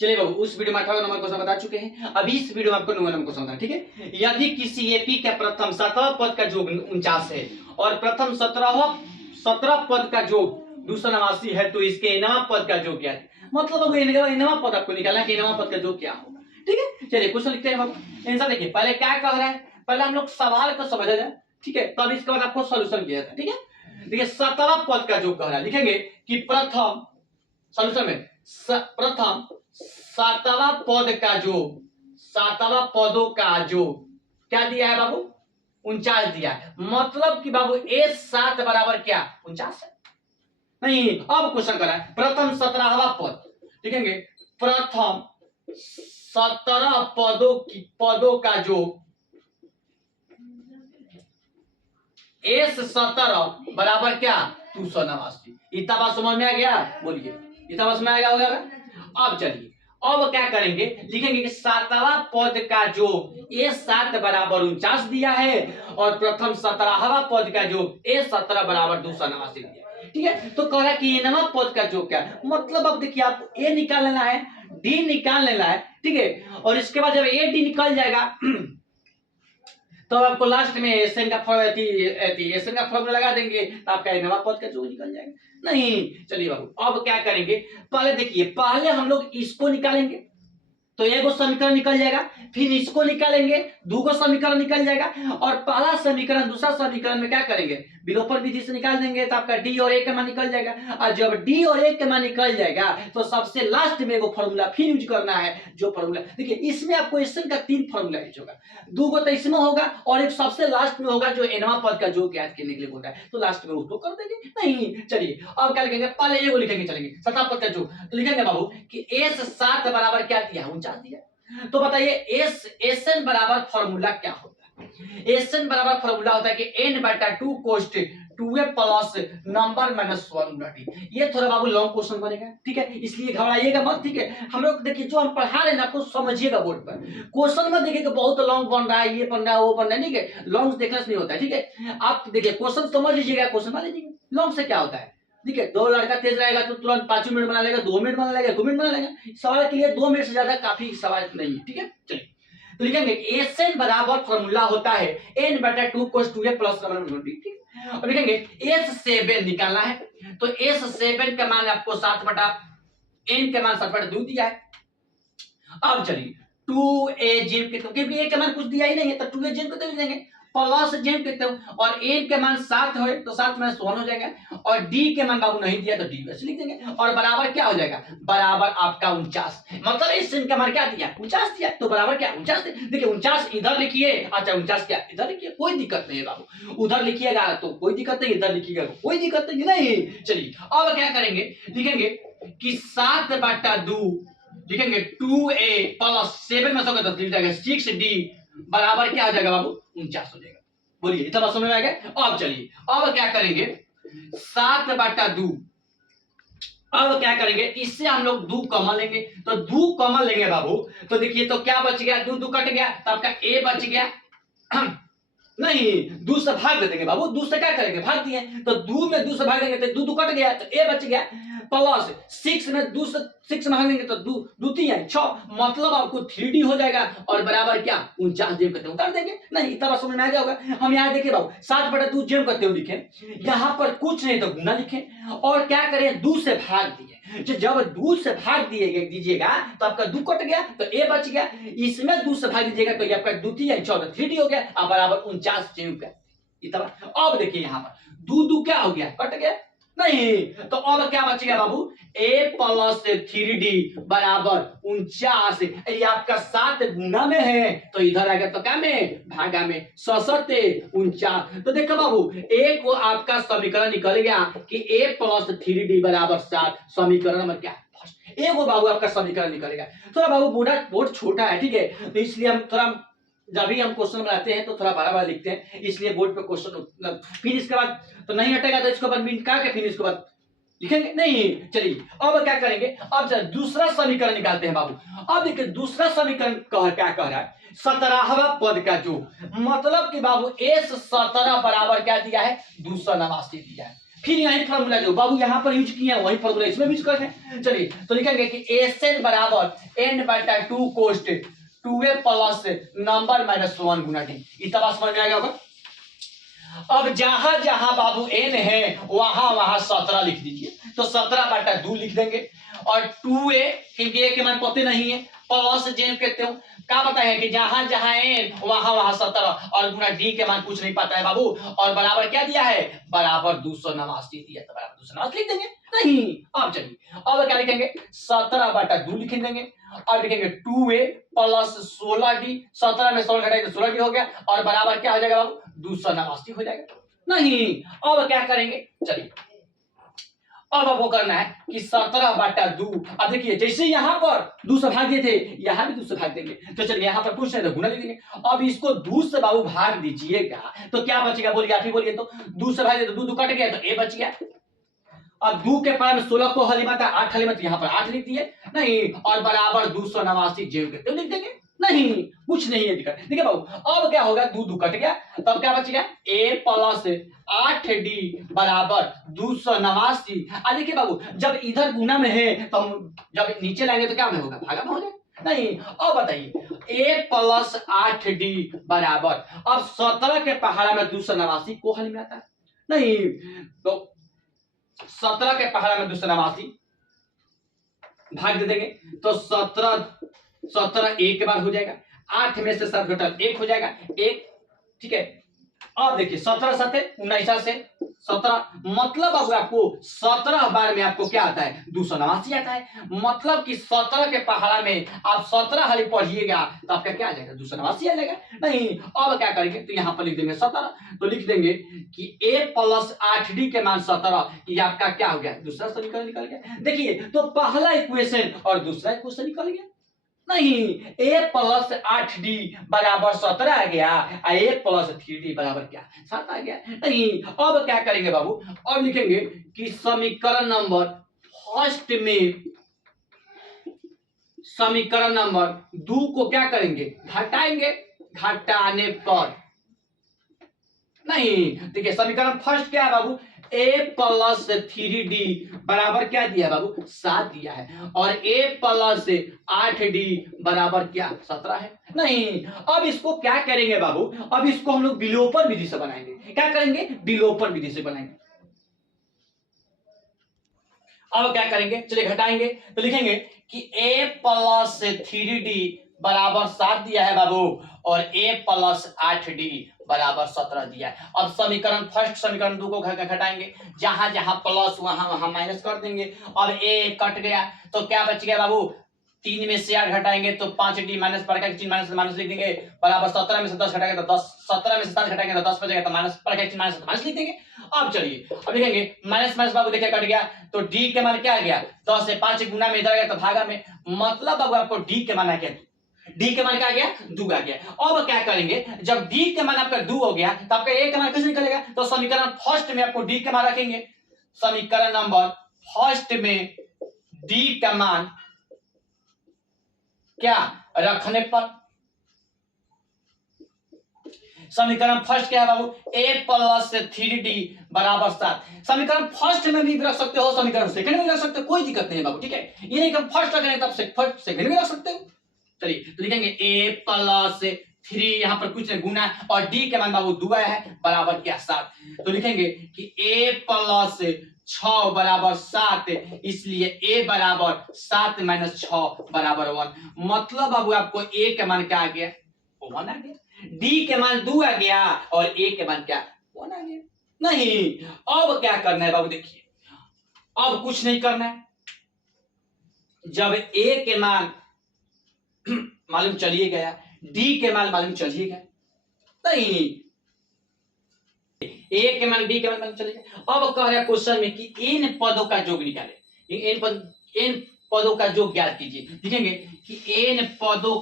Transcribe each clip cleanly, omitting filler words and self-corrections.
चलिए बाबू, उस वीडियो में 18 नंबर क्वेश्चन बता चुके हैं। अभी इस वीडियो में आपको 9 नंबर क्वेश्चन बताना, ठीक है। यदि किसी एपी का प्रथम 17 पद का योग 49 है और प्रथम 17 पद का योग 289 है, तो इसके इनवा पद का योग क्या है? मतलब अब इनवा पद आपको निकालना है कि इनवा पद का योग क्या होगा, ठीक है। चलिए क्वेश्चन लिखते हैं बाबू। आंसर देखिए, पहले क्या कह रहा है, पहले हम लोग सवाल को समझा जाए, ठीक है, तब इसके बाद आपको सॉल्यूशन किया जाता है, ठीक है। देखिए 17 पद का योग कह रहा है, लिखेंगे कि प्रथम सॉल्यूशन में प्रथम 7वां पद का योग, 7वां पदों का योग क्या दिया है बाबू? 49 दिया है। मतलब कि बाबू ए 7 बराबर क्या? 49 है। नहीं, अब क्वेश्चन करा है प्रथम 17वां पद, लिखेंगे प्रथम 17 पदों का योग एस 17 बराबर क्या? 289। इतना बात समझ में आ गया? बोलिए, इतना बात समझ में आ गया होगा? अब चलिए, अब क्या करेंगे, लिखेंगे कि 7वां पद का जो ए 7 बराबर 49 दिया है और प्रथम 17वां पद का जो ए 17 बराबर 289 दिया है, ठीक है। तो कह रहा है कि नवा पद का जो क्या है, मतलब अब देखिए आपको ए निकाल लेना है, डी निकाल लेना है, ठीक है। और इसके बाद जब ए डी निकल जाएगा तो आपको लास्ट में एसएन का एसएन का फॉर्मूला लगा देंगे तो आपका नवा पद का जो निकल जाएगा। नहीं, चलिए बाबू, अब क्या करेंगे, पहले देखिए, पहले हम लोग इसको निकालेंगे तो एगो समीकरण निकल जाएगा, फिर इसको निकालेंगे, दूगो समीकरण निकल जाएगा, और पहला समीकरण दूसरा समीकरण में क्या करेंगे, विलोपन विधि से निकाल देंगे तो आपका डी और ए का मान निकल जाएगा। और जब डी और ए का मान निकल जाएगा तो सबसे लास्ट में एगो फॉर्मूला फिर यूज करना है, जो फॉर्मूला देखिए इसमें आपको एसएन का 3 फॉर्मूला यूज होगा, दूगो तो इसमें होगा और एक सबसे लास्ट में होगा जो एनवा पद का जो ज्ञात करने के लिए बोल रहा है, तो लास्ट में उसको कर देंगे। नहीं, चलिए अब क्या लिखेंगे, पहले एगो लिखेंगे, चलेंगे 17 पद का जो, तो लिखेंगे बाबू कि एस 7 बराबर क्या दिया? 49 दिया। तो बताइए एसएन बराबर फॉर्मूला क्या होता है? एसएन बराबर फॉर्मूला होता है कि n बटा 2 cos 2a plus number minus 1 ये थोड़ा बाबू लॉन्ग क्वेश्चन बनेगा, ठीक है, इसलिए घबराइएगा मत, ठीक है। हम लोग देखिए जो हम पढ़ा रहे हैं ना, आपको समझिएगा बोर्ड पर, क्वेश्चन में देखिए कि बहुत लॉन्ग बन रहा है, ये बन रहा है, वो बन रहा है, ठीक है, लॉन्ग देखने से नहीं होता है, ठीक है। आप देखिए क्वेश्चन समझ लीजिएगा, क्वेश्चन मान लीजिएगा लॉन्ग से क्या होता है, ठीक है। दो लड़का तेज रहेगा तो तुरंत 5 मिनट बना लेगा, 2 मिनट बना लेगा, 2 मिनट बना लेगा, सवाल के लिए 2 मिनट से ज्यादा काफी सवाल नहीं है, ठीक है। चलिए तो लिखेंगे एसएन बराबर फॉर्मूला होता है n बटा 2 cos 2a प्लस 1, ठीक है। और लिखेंगे s7 निकालना है, तो s7 का मान आपको 7 बटा n का मान 7 बटा 2 दिया है। अब चलिए 2a जेम कितने, क्योंकि a का मान कुछ दिया ही नहीं है तो 2a जेम कितने देंगे, प्लस जेम कितने, और a के मान 7 है तो 7 माइनस 1 हो जाएगा, और d के मान बाबू नहीं दिया तो d वैसे लिख देंगे, और बराबर क्या हो जाएगा, बराबर आपका 49। मतलब इस का मान क्या दिया? 49 दिया, तो बराबर क्या? 49। देखिए 49 इधर लिखिए, अच्छा 49 क्या इधर लिखिए, कोई दिक्कत नहीं है बाबू, उधर लिखिएगा तो कोई दिक्कत नहीं, इधर लिखिएगा कोई दिक्कत नहीं। चलिए अब क्या करेंगे, लिखेंगे कि 7 बटा 2, लिखेंगे 2a प्लस 7 में 6d बराबर क्या हो जाएगा बाबू? 49 हो जाएगा। बोलिए इतना समझ में आ गया? अब चलिए अब क्या करेंगे, 7 बटा 2, अब क्या करेंगे, इससे हम लोग 2 कॉमन लेंगे, तो 2 कॉमन लेंगे बाबू, तो देखिए तो क्या बच गया, 2 2 कट गया तो आपका a बच गया नहीं, 2 से भाग दे देंगे बाबू, 2 से क्या करेंगे, भाग दिए, तो 2 में 2 से भाग देंगे तो 2 2 कट गया तो a बच गया, प्लस 6 में 2 से 6 में भाग देंगे तो 2 2 3 6, मतलब आपको 3d हो जाएगा, और बराबर क्या? 49 जेम करते उतार देंगे। नहीं इतना बात समझ में आ गया होगा। हम यहाँ देखिए बाबू 7 बटा 2 जेम करते हुए लिखे, यहाँ पर कुछ नहीं तो गुना लिखे, और क्या करें 2 से भाग दिए, जब 2 से भाग दीजिएगा तो आपका 2 कट गया तो a बच गया, इसमें 2 से भाग दीजिएगा तो ये आपका 2 3 14 3d हो गया, और बराबर 49 जेम का। इतना अब देखिए यहाँ पर 2 2 क्या हो गया, कट गया, नहीं, तो अब क्या बच गया बाबू, a प्लस 3d बराबर 49, ये आपका 7 गुना में है तो इधर आएगा तो क्या में, भागा में, 49। तो देखो बाबू a को आपका समीकरण निकल गया कि a प्लस 3d बराबर 7, समीकरण नंबर क्या, एगो बाबू आपका समीकरण निकलेगा। थोड़ा बाबू बोर्ड छोटा है, ठीक है, तो इसलिए हम थोड़ा जब भी हम क्वेश्चन बनाते हैं तो थोड़ा बड़ा बड़ा लिखते हैं, इसलिए बोर्ड पे क्वेश्चन, फिर इसके बाद तो नहीं हटेगा तो इसके बाद मिनट का के फिर इसके बाद लिखेंगे नहीं। चलिए अब क्या करेंगे, अब दूसरा समीकरण निकालते हैं बाबू। अब देखिए दूसरा समीकरण क्या कह रहा है, 17वां पद का जो, मतलब कि बाबू एस 17 बराबर क्या दिया है, 289 दिया है, फिर यही फॉर्मूला जो बाबू यहाँ पर यूज किया वही फॉर्मूला इसमें यूज कर हैं। चलिए तो लिखेंगे कि एन बराबर एन बटा 2 cos 2a plus number minus 1 गुना डी। इतना बात समझ में आ गया होगा। अब जहां जहां बाबू एन है वहां वहां 17 लिख दीजिए, तो 17 बटा 2 लिख देंगे और 2a क्योंकि a के मान पते नहीं है प्लस जे कहते हो क्या बताए कि जहां जहां एन वहां वहां 17 और गुना डी के मान कुछ नहीं पता है बाबू, और बराबर क्या दिया है बराबर 289 दिया, तो बराबर 289 लिख देंगे। नहीं अब चलिए अब क्या लिखेंगे 17 बटा 2 लिख देंगे, अब लिखेंगे 2a प्लस 16d, 17 में 16 घटाएंगे 16d हो गया और बराबर क्या हो जाएगा बाबू 289 हो जाएगा। नहीं अब क्या करेंगे चलिए अब आपको करना है कि 17 बटा 2, अब देखिए जैसे यहाँ पर 2 से भाग दिए थे यहाँ भी 2 से भाग देंगे, तो चलिए यहाँ पर पूछ रहे थे गुना ले देंगे। अब इसको 2 से बाबू भाग दीजिएगा तो क्या बचेगा बोलिए, आप ही बोलिए। तो 2 से भाग दिए तो 2 कट गया तो ए बच गया। अब 2 के पार में 16 को हली मत 8 हली मत यहाँ पर 8 लिख दिए नहीं और बराबर 289 जेब के तो लिख देंगे। नहीं कुछ नहीं है दिक्कत। देखिए बाबू अब क्या होगा 2 कट गया तब क्या बच गया a प्लस 8d बराबर 289। देखिए बाबू जब इधर गुना में है तो हम जब नीचे लाएंगे तो क्या में होगा भागा में हो जाएगा। नहीं अब बताइए a प्लस 8d बराबर अब 17 के पहाड़ा में 289 को हल में आता है। नहीं तो 17 के पहाड़ा में 289 भाग दे देंगे तो 17 एक बार हो जाएगा, 8 में से 7 घटा 1 हो जाएगा 1। ठीक है अब देखिए 17 7 19 से 17 मतलब अब आपको 17 बार में आपको क्या आता है 289 आता है। मतलब कि 17 के पहाड़ा में आप 17 हाली पढ़िएगा तो आपका क्या आ जाएगा 289 आ जाएगा। नहीं अब क्या करेंगे तो यहाँ पर लिख देंगे 17, तो लिख देंगे कि a प्लस 8d के मान 17, ये आपका क्या हो गया दूसरा समीकरण निकल गया। देखिए तो पहला इक्वेशन और दूसरा इक्वेशन निकल गया। नहीं a प्लस 8d बराबर 17 आ गया और a प्लस 3d बराबर क्या 7 आ गया। नहीं अब क्या करेंगे बाबू अब लिखेंगे कि समीकरण नंबर फर्स्ट में समीकरण नंबर 2 को क्या करेंगे घटाएंगे, घटाने पर नहीं देखिए समीकरण फर्स्ट क्या है बाबू a प्लस 3d बराबर क्या दिया बाबू 7 दिया है और a प्लस 8d बराबर क्या 17 है। नहीं अब इसको क्या करेंगे बाबू अब इसको हम लोग विलोपन विधि से बनाएंगे। क्या करेंगे विलोपन विधि से बनाएंगे। अब क्या करेंगे चलिए घटाएंगे तो लिखेंगे कि a प्लस 3d बराबर 7 दिया है बाबू और a प्लस 8d बराबर 17 दिया है। अब समीकरण फर्स्ट समीकरण 2 को घटाएंगे, जहां जहां प्लस वहां वहां माइनस कर देंगे। अब a कट गया तो क्या बच गया बाबू 3 में से 8 घटाएंगे तो 5d माइनस पर का चिन्ह माइनस माइनस लिख देंगे बराबर 17 में से 10 घटाएंगे तो 10, 17 में से 7 घटाएंगे तो 10 बचेगा तो माइनस पर का चिन्ह माइनस माइनस लिख देंगे। अब चलिए अब लिखेंगे माइनस माइनस बाबू देखिए कट गया तो d के मान क्या आ गया 10 से 5 गुना में इधर गया तो भागा में, मतलब बाबू आपको d के मान आ गया डी के मान क्या आ गया 2 आ गया। अब क्या करेंगे जब डी के मान आपका 2 हो गया तो आपका ए के मान कैसे निकलेगा, तो समीकरण फर्स्ट में आपको डी के मान रखेंगे। समीकरण नंबर फर्स्ट में डी का मान क्या रखने पर समीकरण फर्स्ट क्या है बाबू a प्लस 3d बराबर 7। समीकरण फर्स्ट में भी रख सकते हो समीकरण सेकंड में भी रख सकते हो, कोई दिक्कत नहीं है बाबू। ठीक है ये नहीं कि फर्स्ट रखेंगे तब फर्स्ट सेकंड में रख सकते हो। चलिए तो लिखेंगे a प्लस 3 यहाँ पर कुछ नहीं गुना और d के मान बाबू 2 आया है बराबर क्या 7। तो लिखेंगे कि a प्लस 6 बराबर 7, इसलिए a बराबर 7 माइनस 6 बराबर 1। मतलब बाबू आपको a के मान क्या आ गया 1 आ गया, d के मान 2 आ गया और a के मान क्या 1 आ गया। नहीं अब क्या करना है बाबू देखिए अब कुछ नहीं करना है, जब a के मान मालूम चलिए गया डी के मान मालूम चलिए गया, नहीं ए के मान डी के मान मालूम चलिए गया। अब कह रहा है क्वेश्चन में कि इन पदों का योग निकाले, इन पदों का योग ज्ञात कीजिए। देखेंगे कि इन पदों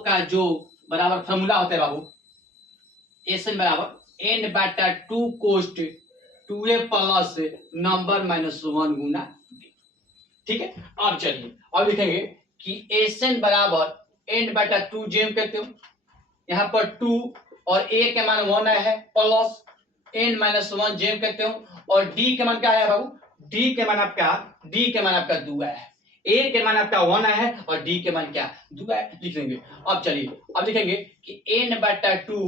का योग बराबर फॉर्मूला होता है बाबू एन बराबर एन बटा 2 cos 2a plus number minus 1 गुना। ठीक है अब चलिए अब लिखेंगे कि एन बराबर एन बटा 2 जेम कहते हो, यहाँ पर 2 और a के मान 1 है प्लस n माइनस वन जेम कहते हो। और d के मान क्या है बाबू, d के मान आपका 2 आया है, a के मान आपका 1 आया है और d के मान क्या 2 आया है, लिख लेंगे। अब चलिए अब लिखेंगे कि n बटा 2,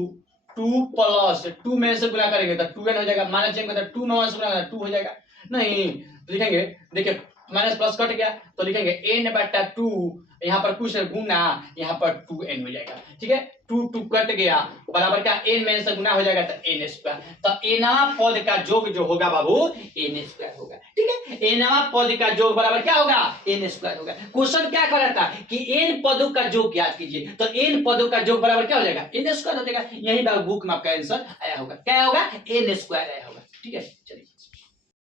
2 प्लस 2 में से गुना करेंगे तो 2n हो जाएगा, माइनस जेम का 2 में से गुना करेंगे 2 हो जाएगा, नहीं तो लिखेंगे, देखिए माइनस प्लस कट गया तो लिखेंगे n बटा 2, यहाँ पर कुछ गुना, यहाँ पर 2n हो जाएगा, ठीक है। 2 2 कट गया बराबर क्या n में से गुना हो जाएगा तो n स्क्वायर, तो एनवा पद का योग जो होगा बाबू n स्क्वायर होगा, ठीक है। एनवा पद का योग बराबर क्या होगा, n स्क्वायर होगा। क्वेश्चन क्या कर रहा था कि n पदों का योग ज्ञात कीजिए, तो n पदों का योग बराबर क्या हो जाएगा, n स्क्वायर हो जाएगा। यही बुक में आपका आंसर आया होगा, क्या होगा, n स्क्वायर आया होगा, ठीक है। चलिए